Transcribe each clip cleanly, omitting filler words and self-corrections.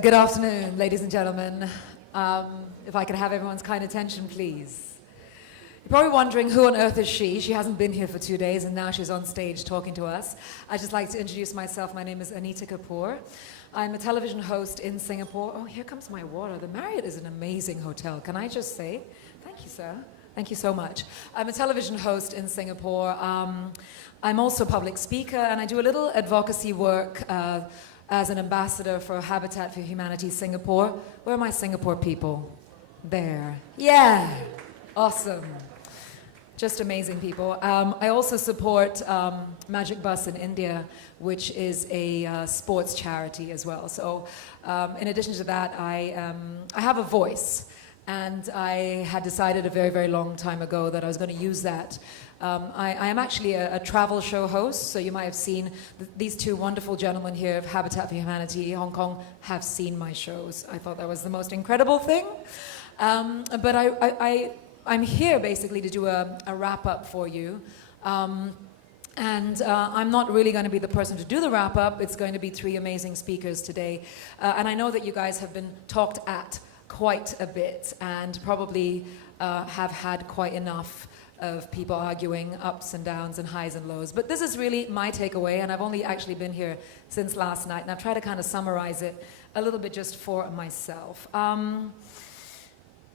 Good afternoon, ladies and gentlemen. If I could have everyone's kind attention, please. You're probably wondering who on earth is she? She hasn't been here for 2 days and now she's on stage talking to us. I'd just like to introduce myself. My name is Anita Kapoor. I'm a television host in Singapore. Oh, here comes my water. The Marriott is an amazing hotel. Can I just say? Thank you, sir. Thank you so much. I'm a television host in Singapore. I'm also a public speaker and I do a little advocacy work as an ambassador for Habitat for Humanity Singapore. Where are my Singapore people? There. Yeah. Awesome. Just amazing people. I also support Magic Bus in India, which is a sports charity as well. So in addition to that, I have a voice. And I had decided a very, very long time ago that I was going to use that. I am actually a travel show host, so you might have seen these two wonderful gentlemen here of Habitat for Humanity Hong Kong have seen my shows. I thought that was the most incredible thing. But I'm here basically to do a wrap-up for you. And I'm not really going to be the person to do the wrap-up. It's going to be three amazing speakers today. And I know that you guys have been talked at quite a bit and probably have had quite enough of people arguing ups and downs and highs and lows. But this is really my takeaway, and I've only actually been here since last night, and I've tried to kind of summarize it a little bit just for myself.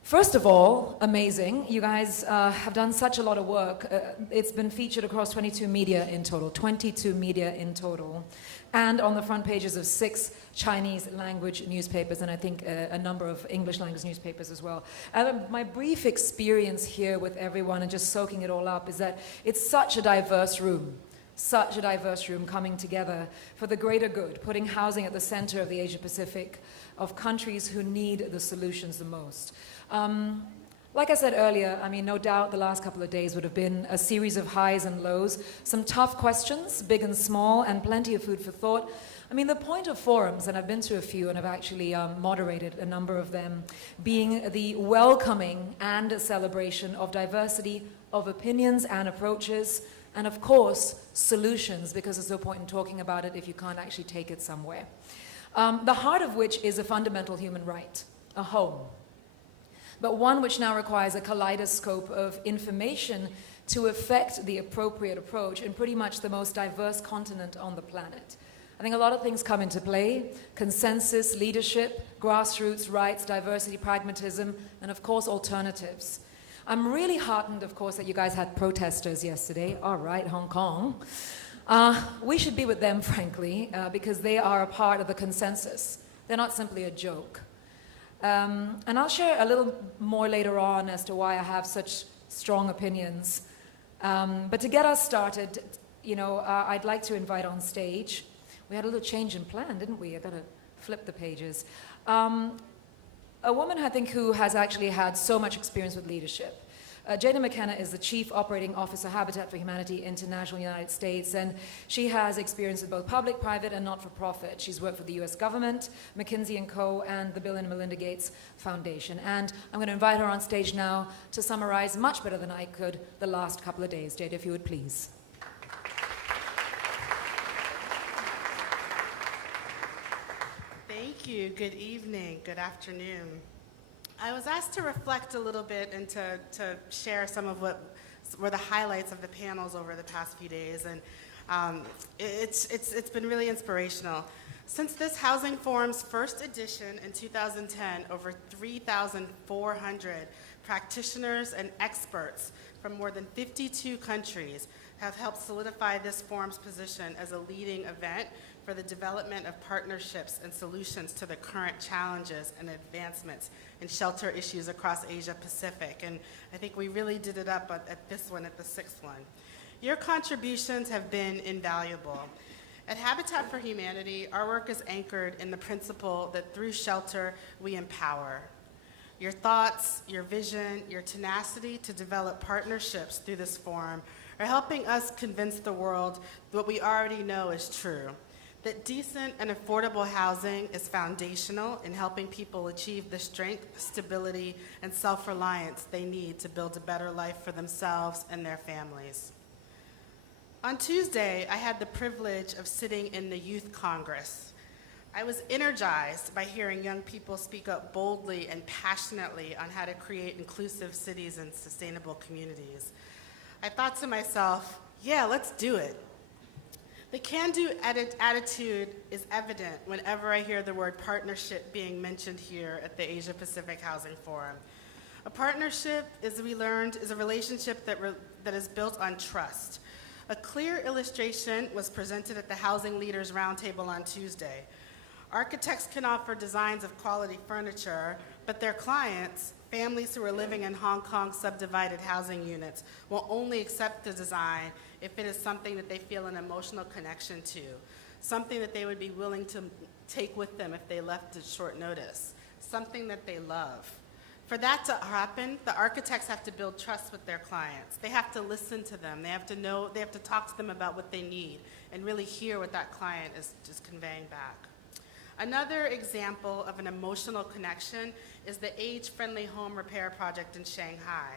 First of all, amazing. You guys have done such a lot of work. It's been featured across 22 media in total, and on the front pages of 6 Chinese language newspapers, and I think a number of English language newspapers as well. My brief experience here with everyone and just soaking it all up is that it's such a diverse room coming together for the greater good, putting housing at the center of the Asia Pacific, of countries who need the solutions the most. Like I said earlier, I mean, no doubt the last couple of days would have been a series of highs and lows, some tough questions, big and small, and plenty of food for thought. I mean, the point of forums, and I've been to a few and I've actually moderated a number of them, being the welcoming and a celebration of diversity of opinions and approaches, and of course, solutions, because there's no point in talking about it if you can't actually take it somewhere. The heart of which is a fundamental human right, a home. But one which now requires a kaleidoscope of information to effect the appropriate approach in pretty much the most diverse continent on the planet. I think a lot of things come into play: consensus, leadership, grassroots rights, diversity, pragmatism, and of course alternatives. I'm really heartened, of course, that you guys had protesters yesterday. All right, Hong Kong. We should be with them, frankly, because they are a part of the consensus. They're not simply a joke. And I'll share a little more later on as to why I have such strong opinions. But to get us started, you know, I'd like to invite on stage. We had a little change in plan, didn't we? I got to flip the pages. A woman, I think, who has actually had so much experience with leadership. Jada McKenna is the Chief Operating Officer, Habitat for Humanity International, United States, and she has experience with both public, private, and not-for-profit. She's worked for the US government, McKinsey & Co., and the Bill and Melinda Gates Foundation. And I'm going to invite her on stage now to summarize much better than I could the last couple of days. Jada, if you would please. Thank you. Good evening. Good afternoon. I was asked to reflect a little bit and to share some of what were the highlights of the panels over the past few days, and it's been really inspirational. Since this Housing Forum's first edition in 2010, over 3,400 practitioners and experts from more than 52 countries have helped solidify this forum's position as a leading event for the development of partnerships and solutions to the current challenges and advancements in shelter issues across Asia Pacific. And I think we really did it up at this one, at the 6th one. Your contributions have been invaluable. At Habitat for Humanity, our work is anchored in the principle that through shelter, we empower. Your thoughts, your vision, your tenacity to develop partnerships through this forum are helping us convince the world what we already know is true, that decent and affordable housing is foundational in helping people achieve the strength, stability, and self-reliance they need to build a better life for themselves and their families. On Tuesday, I had the privilege of sitting in the Youth Congress. I was energized by hearing young people speak up boldly and passionately on how to create inclusive cities and sustainable communities. I thought to myself, yeah, let's do it. The can-do attitude is evident whenever I hear the word partnership being mentioned here at the Asia Pacific Housing Forum. A partnership, as we learned, is a relationship that is built on trust. A clear illustration was presented at the Housing Leaders Roundtable on Tuesday. Architects can offer designs of quality furniture, but their clients, families who are living in Hong Kong subdivided housing units, will only accept the design if it is something that they feel an emotional connection to, something that they would be willing to take with them if they left at short notice, something that they love. For that to happen, the architects have to build trust with their clients. They have to listen to them. They have to talk to them about what they need and really hear what that client is just conveying back. Another example of an emotional connection is the age-friendly home repair project in Shanghai.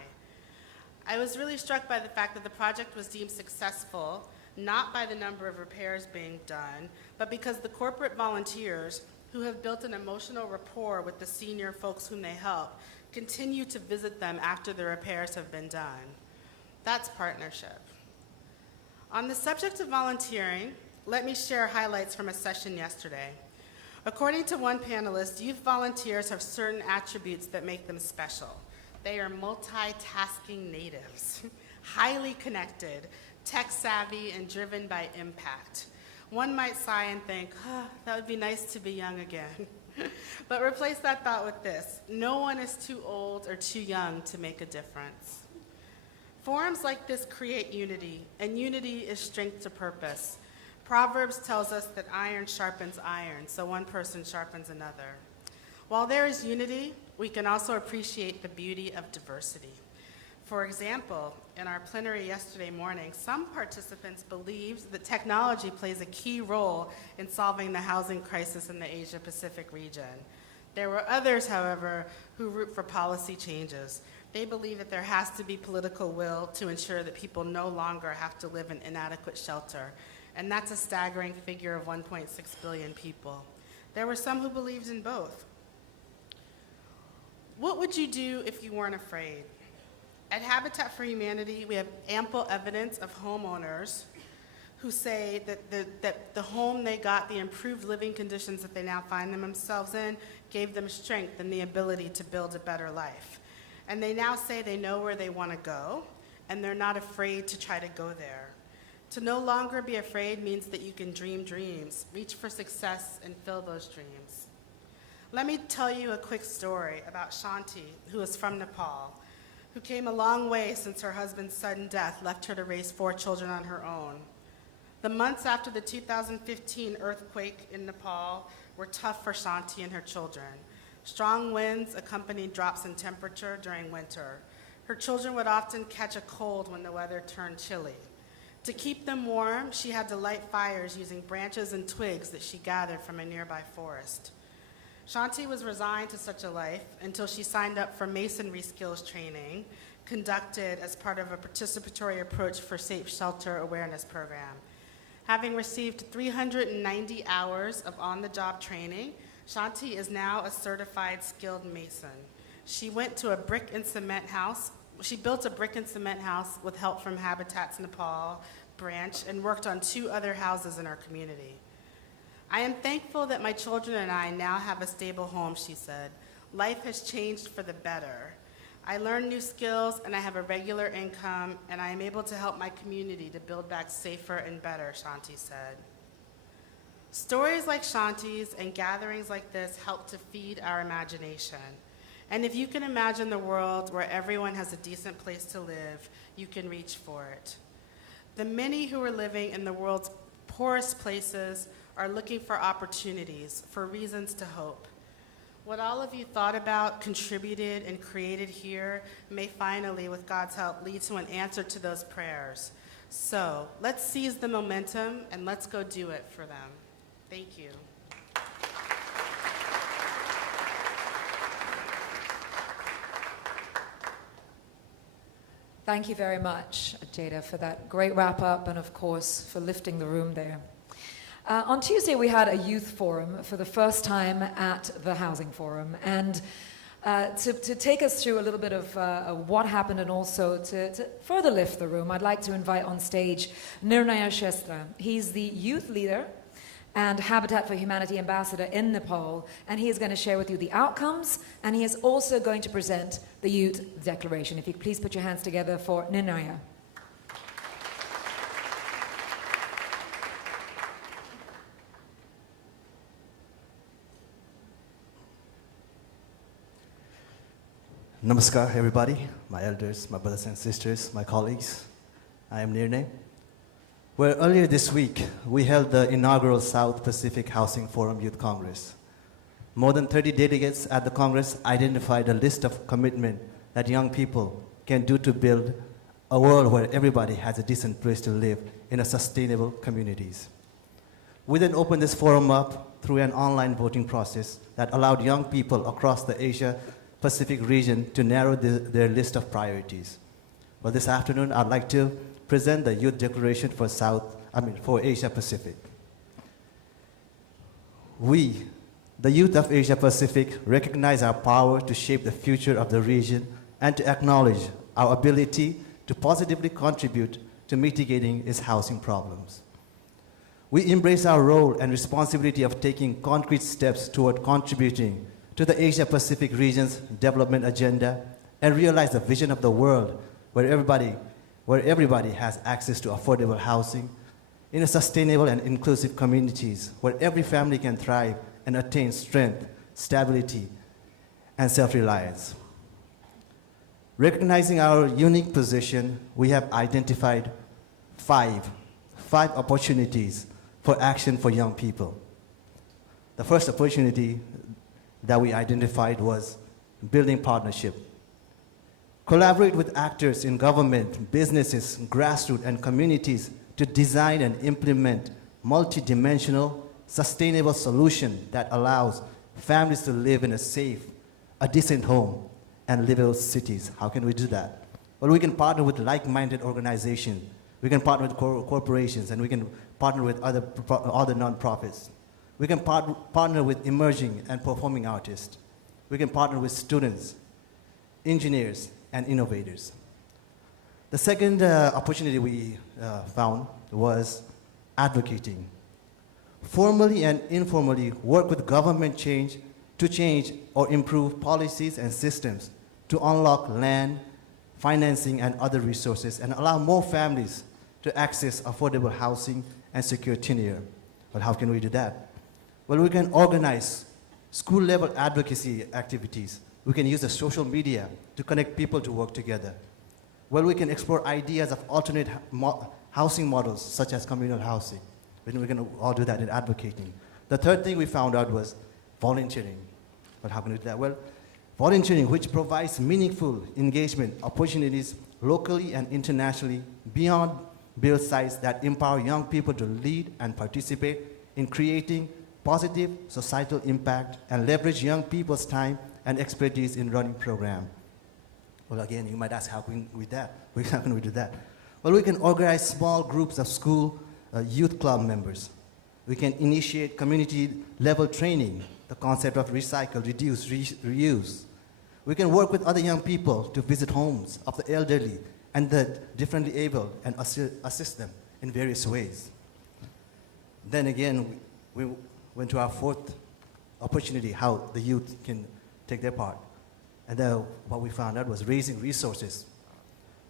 I was really struck by the fact that the project was deemed successful, not by the number of repairs being done, but because the corporate volunteers who have built an emotional rapport with the senior folks whom they help continue to visit them after the repairs have been done. That's partnership. On the subject of volunteering, let me share highlights from a session yesterday. According to one panelist, youth volunteers have certain attributes that make them special. They are multitasking natives, highly connected, tech-savvy, and driven by impact. One might sigh and think, that would be nice to be young again. But replace that thought with this: no one is too old or too young to make a difference. Forums like this create unity, and unity is strength to purpose. Proverbs tells us that iron sharpens iron, so one person sharpens another. While there is unity, we can also appreciate the beauty of diversity. For example, in our plenary yesterday morning, some participants believed that technology plays a key role in solving the housing crisis in the Asia-Pacific region. There were others, however, who root for policy changes. They believe that there has to be political will to ensure that people no longer have to live in inadequate shelter, and that's a staggering figure of 1.6 billion people. There were some who believed in both. What would you do if you weren't afraid? At Habitat for Humanity, we have ample evidence of homeowners who say that the home they got, the improved living conditions that they now find themselves in, gave them strength and the ability to build a better life. And they now say they know where they want to go, and they're not afraid to try to go there. To no longer be afraid means that you can dream dreams, reach for success, and fill those dreams. Let me tell you a quick story about Shanti, who is from Nepal, who came a long way since her husband's sudden death left her to raise 4 children on her own. The months after the 2015 earthquake in Nepal were tough for Shanti and her children. Strong winds accompanied drops in temperature during winter. Her children would often catch a cold when the weather turned chilly. To keep them warm, she had to light fires using branches and twigs that she gathered from a nearby forest. Shanti was resigned to such a life until she signed up for masonry skills training conducted as part of a participatory approach for safe shelter awareness program. Having received 390 hours of on-the-job training, Shanti is now a certified skilled mason. She built a brick and cement house with help from Habitat's Nepal branch and worked on 2 other houses in our community. I am thankful that my children and I now have a stable home, she said. Life has changed for the better. I learned new skills and I have a regular income, and I am able to help my community to build back safer and better, Shanti said. Stories like Shanti's and gatherings like this help to feed our imagination. And if you can imagine the world where everyone has a decent place to live, you can reach for it. The many who are living in the world's poorest places are looking for opportunities, for reasons to hope. What all of you thought about, contributed, and created here may finally, with God's help, lead to an answer to those prayers. So let's seize the momentum and let's go do it for them. Thank you. Thank you very much, Jada, for that great wrap-up and, of course, for lifting the room there. On Tuesday, we had a youth forum for the first time at the Housing Forum. And to take us through a little bit of what happened and also to further lift the room, I'd like to invite on stage Nirnaya Shestra. He's the youth leader and Habitat for Humanity ambassador in Nepal, and he is going to share with you the outcomes, and he is also going to present the Youth Declaration. If you could please put your hands together for Nirnaya. Namaskar, everybody, my elders, my brothers and sisters, my colleagues. I am Nirnay. Well, earlier this week, we held the inaugural South Pacific Housing Forum Youth Congress. More than 30 delegates at the Congress identified a list of commitment that young people can do to build a world where everybody has a decent place to live in a sustainable communities. We then opened this forum up through an online voting process that allowed young people across the Asia Pacific region to narrow their list of priorities. Well, this afternoon, I'd like to present the Youth Declaration for Asia Pacific. We, the youth of Asia Pacific, recognize our power to shape the future of the region and to acknowledge our ability to positively contribute to mitigating its housing problems. We embrace our role and responsibility of taking concrete steps toward contributing to the Asia Pacific region's development agenda and realize the vision of the world where everybody has access to affordable housing in a sustainable and inclusive communities where every family can thrive and attain strength, stability, and self-reliance. Recognizing our unique position, we have identified five opportunities for action for young people. The first opportunity that we identified was building partnership. Collaborate with actors in government, businesses, grassroots, and communities to design and implement multidimensional, sustainable solution that allows families to live in a safe, a decent home, and livable cities. How can we do that? Well, we can partner with like-minded organizations. We can partner with corporations, and we can partner with other nonprofits. We can partner with emerging and performing artists. We can partner with students, engineers, and innovators. The second opportunity we found was advocating. Formally and informally work with government to change or improve policies and systems to unlock land, financing, and other resources and allow more families to access affordable housing and secure tenure. But how can we do that? Well, we can organize school-level advocacy activities. We can use the social media to connect people to work together. Well, we can explore ideas of alternate housing models, such as communal housing. We can all do that in advocating. The third thing we found out was volunteering. But how can we do that? Well, volunteering, which provides meaningful engagement opportunities locally and internationally beyond build sites that empower young people to lead and participate in creating positive societal impact and leverage young people's time and expertise in running programs. Well, again, you might ask, how can we do that? How can we do that? Well, we can organize small groups of school youth club members. We can initiate community-level training, the concept of recycle, reduce, reuse. We can work with other young people to visit homes of the elderly and the differently able and assist them in various ways. Then again, we went to our fourth opportunity, how the youth can take their part. And then what we found out was raising resources.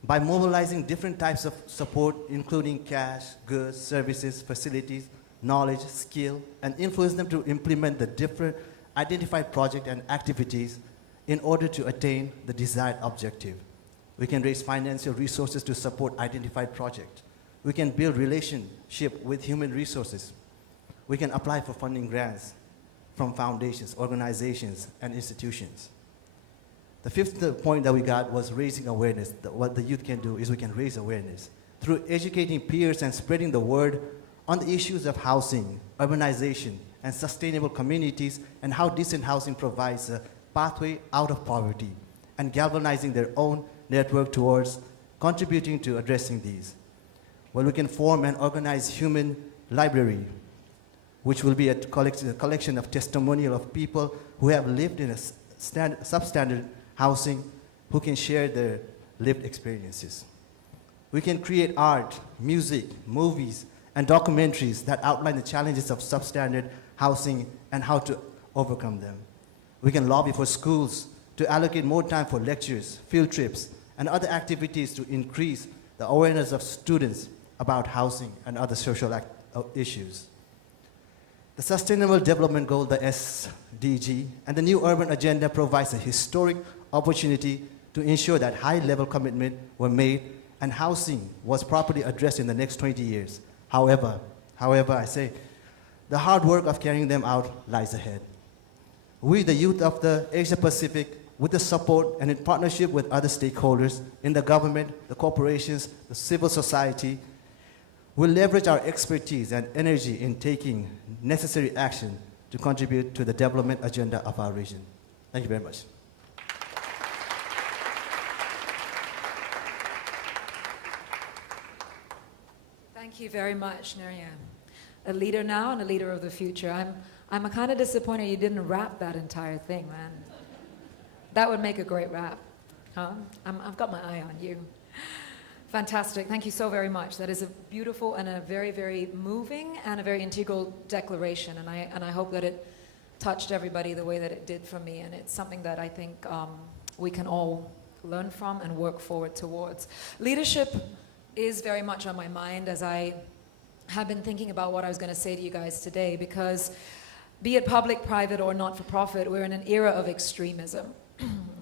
By mobilizing different types of support, including cash, goods, services, facilities, knowledge, skill, and influence them to implement the different identified projects and activities in order to attain the desired objective. We can raise financial resources to support identified projects. We can build relationship with human resources. We can apply for funding grants from foundations, organizations, and institutions. The fifth point that we got was raising awareness. What the youth can do is we can raise awareness through educating peers and spreading the word on the issues of housing, urbanization, and sustainable communities, and how decent housing provides a pathway out of poverty, and galvanizing their own network towards contributing to addressing these. Well, we can form and organize human library which will be a collection of testimonial of people who have lived in a substandard housing, who can share their lived experiences. We can create art, music, movies, and documentaries that outline the challenges of substandard housing and how to overcome them. We can lobby for schools to allocate more time for lectures, field trips, and other activities to increase the awareness of students about housing and other social issues. The Sustainable Development Goal, the SDG, and the new urban agenda provides a historic opportunity to ensure that high-level commitments were made and housing was properly addressed in the next 20 years. However, I say, the hard work of carrying them out lies ahead. We, the youth of the Asia Pacific, with the support and in partnership with other stakeholders in the government, the corporations, the civil society, will leverage our expertise and energy in taking necessary action to contribute to the development agenda of our region. Thank you very much. Thank you very much, Nariam. A leader now and a leader of the future. I'm kind of disappointed you didn't rap that entire thing, man. That would make a great rap. Huh? I've got my eye on you. Fantastic. Thank you so very much. That is a beautiful and a very, very moving and a very integral declaration. And I hope that it touched everybody the way that it did for me. And it's something that I think we can all learn from and work forward towards. Leadership is very much on my mind as I have been thinking about what I was going to say to you guys today, because be it public, private, or not-for-profit, we're in an era of extremism.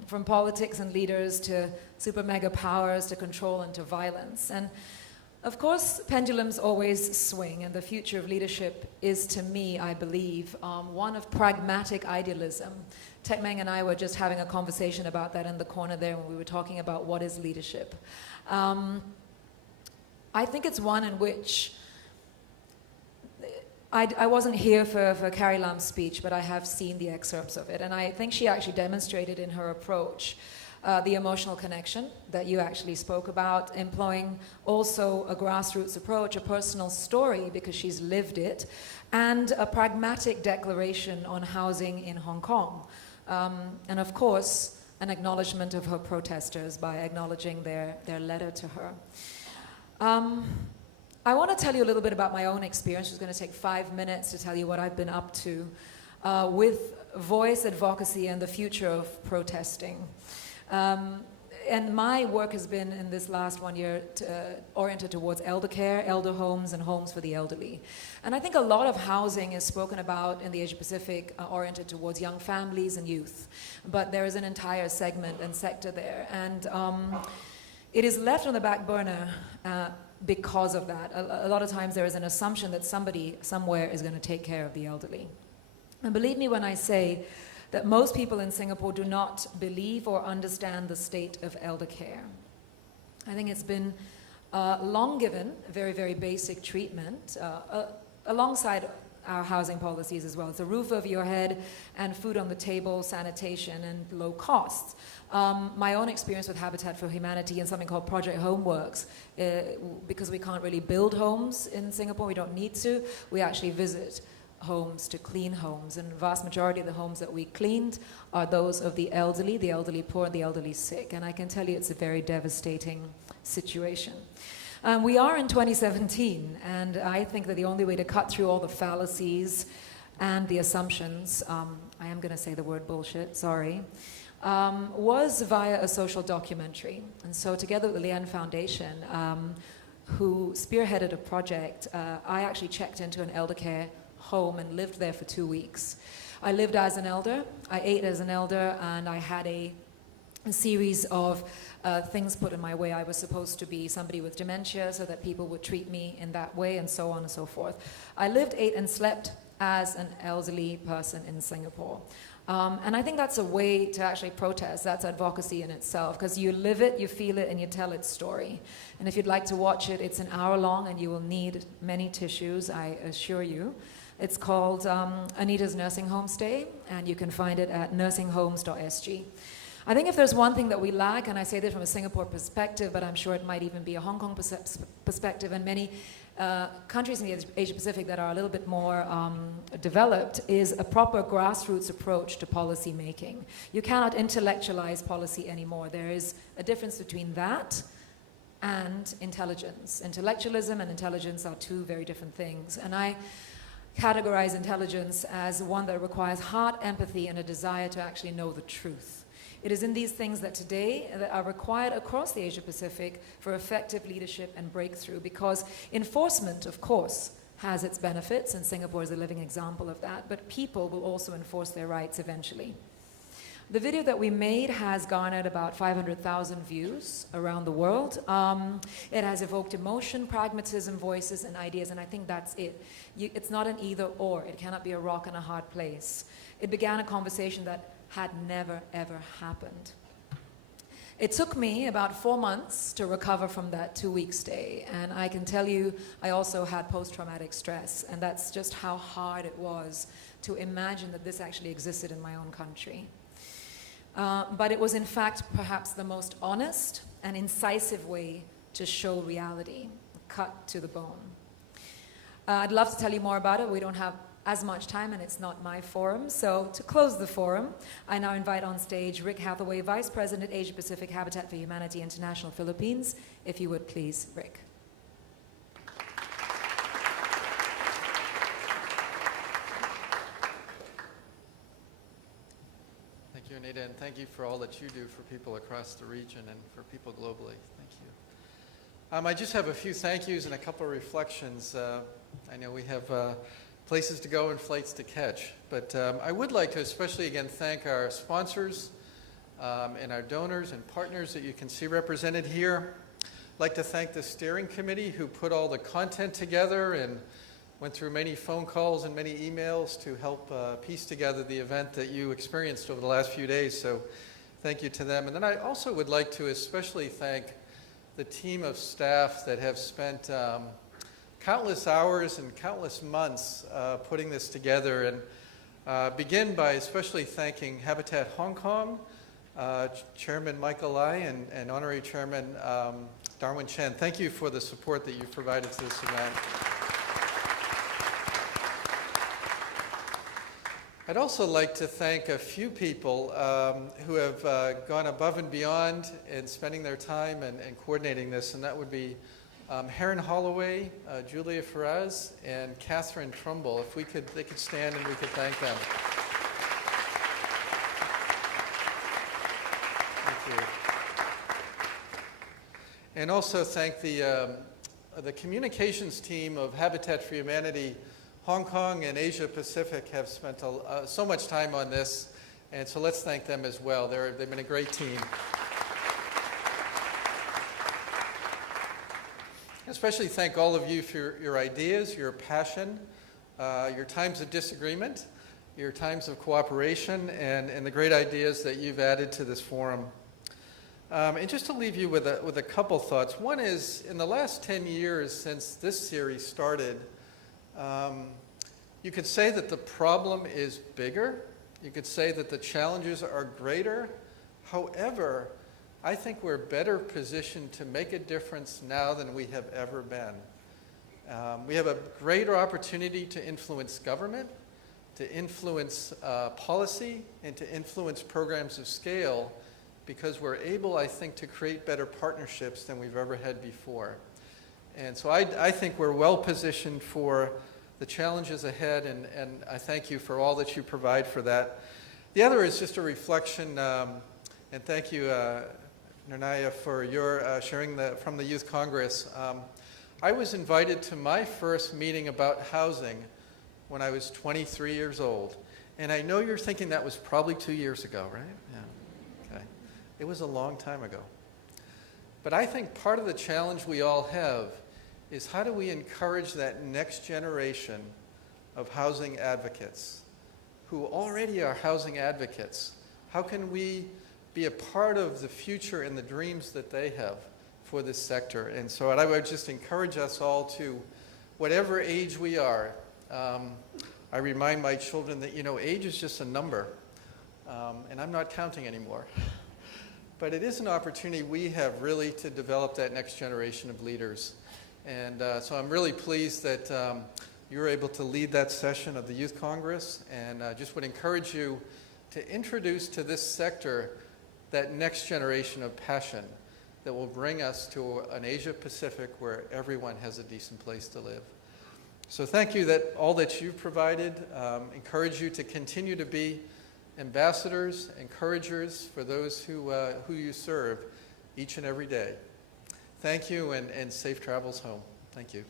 From politics and leaders to super mega powers to control and to violence. And of course, pendulums always swing, and the future of leadership is, to me, I believe, one of pragmatic idealism. Tek Meng and I were just having a conversation about that in the corner there when we were talking about what is leadership. I think it's one in which I wasn't here for Carrie Lam's speech, but I have seen the excerpts of it. And I think she actually demonstrated in her approach the emotional connection that you actually spoke about, employing also a grassroots approach, a personal story, because she's lived it, and a pragmatic declaration on housing in Hong Kong. And of course, an acknowledgement of her protesters by acknowledging their letter to her. I want to tell you a little bit about my own experience. It's going to take 5 minutes to tell you what I've been up to with voice advocacy and the future of protesting. And my work has been in this last 1 year oriented towards elder care, elder homes, and homes for the elderly. And I think a lot of housing is spoken about in the Asia Pacific oriented towards young families and youth. But there is an entire segment and sector there. And it is left on the back burner because of that. A lot of times there is an assumption that somebody somewhere is going to take care of the elderly. And believe me when I say that most people in Singapore do not believe or understand the state of elder care. I think it's been long given very, very basic treatment alongside our housing policies as well. It's a roof over your head and food on the table, sanitation, and low costs. My own experience with Habitat for Humanity and something called Project Homeworks, because we can't really build homes in Singapore, we don't need to, we actually visit homes to clean homes, and the vast majority of the homes that we cleaned are those of the elderly poor, and the elderly sick, and I can tell you it's a very devastating situation. We are in 2017, and I think that the only way to cut through all the fallacies and the assumptions, I am going to say the word bullshit, sorry, was via a social documentary. And so together with the Lian Foundation, who spearheaded a project, I actually checked into an elder care home and lived there for 2 weeks. I lived as an elder, I ate as an elder, and I had a series of things put in my way. I was supposed to be somebody with dementia so that people would treat me in that way, and so on and so forth. I lived, ate, and slept as an elderly person in Singapore. And I think that's a way to actually protest. That's advocacy in itself, because you live it, you feel it, and you tell its story. And if you'd like to watch it, it's an hour long, and you will need many tissues, I assure you. It's called Anita's Nursing Homestay, and you can find it at nursinghomes.sg. I think if there's one thing that we lack, and I say this from a Singapore perspective, but I'm sure it might even be a Hong Kong perspective, and many countries in the Asia Pacific that are a little bit more developed is a proper grassroots approach to policy making. You cannot intellectualize policy anymore. There is a difference between that and intelligence. Intellectualism and intelligence are two very different things. And I categorize intelligence as one that requires heart empathy and a desire to actually know the truth. It is in these things that today that are required across the Asia Pacific for effective leadership and breakthrough, because enforcement, of course, has its benefits, and Singapore is a living example of that, but people will also enforce their rights eventually. The video that we made has garnered about 500,000 views around the world. It has evoked emotion, pragmatism, voices, and ideas, and I think that's it. It's not an either or. It cannot be a rock and a hard place. It began a conversation that had never, ever happened. It took me about 4 months to recover from that 2-week stay, and I can tell you I also had post-traumatic stress, and that's just how hard it was to imagine that this actually existed in my own country. But it was in fact perhaps the most honest and incisive way to show reality, cut to the bone. I'd love to tell you more about it. We don't have as much time, and it's not my forum. So to close the forum, I now invite on stage Rick Hathaway, Vice President, Asia Pacific Habitat for Humanity International Philippines. If you would please, Rick. Thank you, Anita, and thank you for all that you do for people across the region and for people globally. Thank you. I just have a few thank yous and a couple of reflections. I know we have places to go and flights to catch, but I would like to especially again thank our sponsors and our donors and partners that you can see represented here. I'd like to thank the steering committee who put all the content together and went through many phone calls and many emails to help piece together the event that you experienced over the last few days. So thank you to them. And then I also would like to especially thank the team of staff that have spent countless hours and countless months putting this together. And begin by especially thanking Habitat Hong Kong, Chairman Michael Lai and Honorary Chairman Darwin Chen. Thank you for the support that you've provided to this event. I'd also like to thank a few people who have gone above and beyond in spending their time and coordinating this, and that would be Heron Holloway, Julia Ferraz, and Catherine Trumbull. If they could stand and we could thank them. Thank you. And also thank the communications team of Habitat for Humanity. Hong Kong and Asia Pacific have spent so much time on this, and so let's thank them as well. They've been a great team. Especially thank all of you for your ideas, your passion, your times of disagreement, your times of cooperation, and the great ideas that you've added to this forum. And just to leave you with a couple thoughts. One is, in the last 10 years since this series started, you could say that the problem is bigger. You could say that the challenges are greater. However, I think we're better positioned to make a difference now than we have ever been. We have a greater opportunity to influence government, to influence policy, and to influence programs of scale, because we're able, I think, to create better partnerships than we've ever had before. And so I think we're well positioned for the challenges ahead, and I thank you for all that you provide for that. The other is just a reflection, and thank you, Nirnaya, for your sharing from the Youth Congress. I was invited to my first meeting about housing when I was 23 years old. And I know you're thinking that was probably 2 years ago, right? Yeah, okay. It was a long time ago. But I think part of the challenge we all have is how do we encourage that next generation of housing advocates who already are housing advocates? How can we be a part of the future and the dreams that they have for this sector? And so I would just encourage us all to, whatever age we are, I remind my children that, age is just a number, and I'm not counting anymore. But it is an opportunity we have really to develop that next generation of leaders. And so I'm really pleased that you were able to lead that session of the Youth Congress, and just would encourage you to introduce to this sector that next generation of passion that will bring us to an Asia Pacific where everyone has a decent place to live. So thank you that all that you've provided. Encourage you to continue to be ambassadors, encouragers for those who you serve each and every day. Thank you, and safe travels home. Thank you.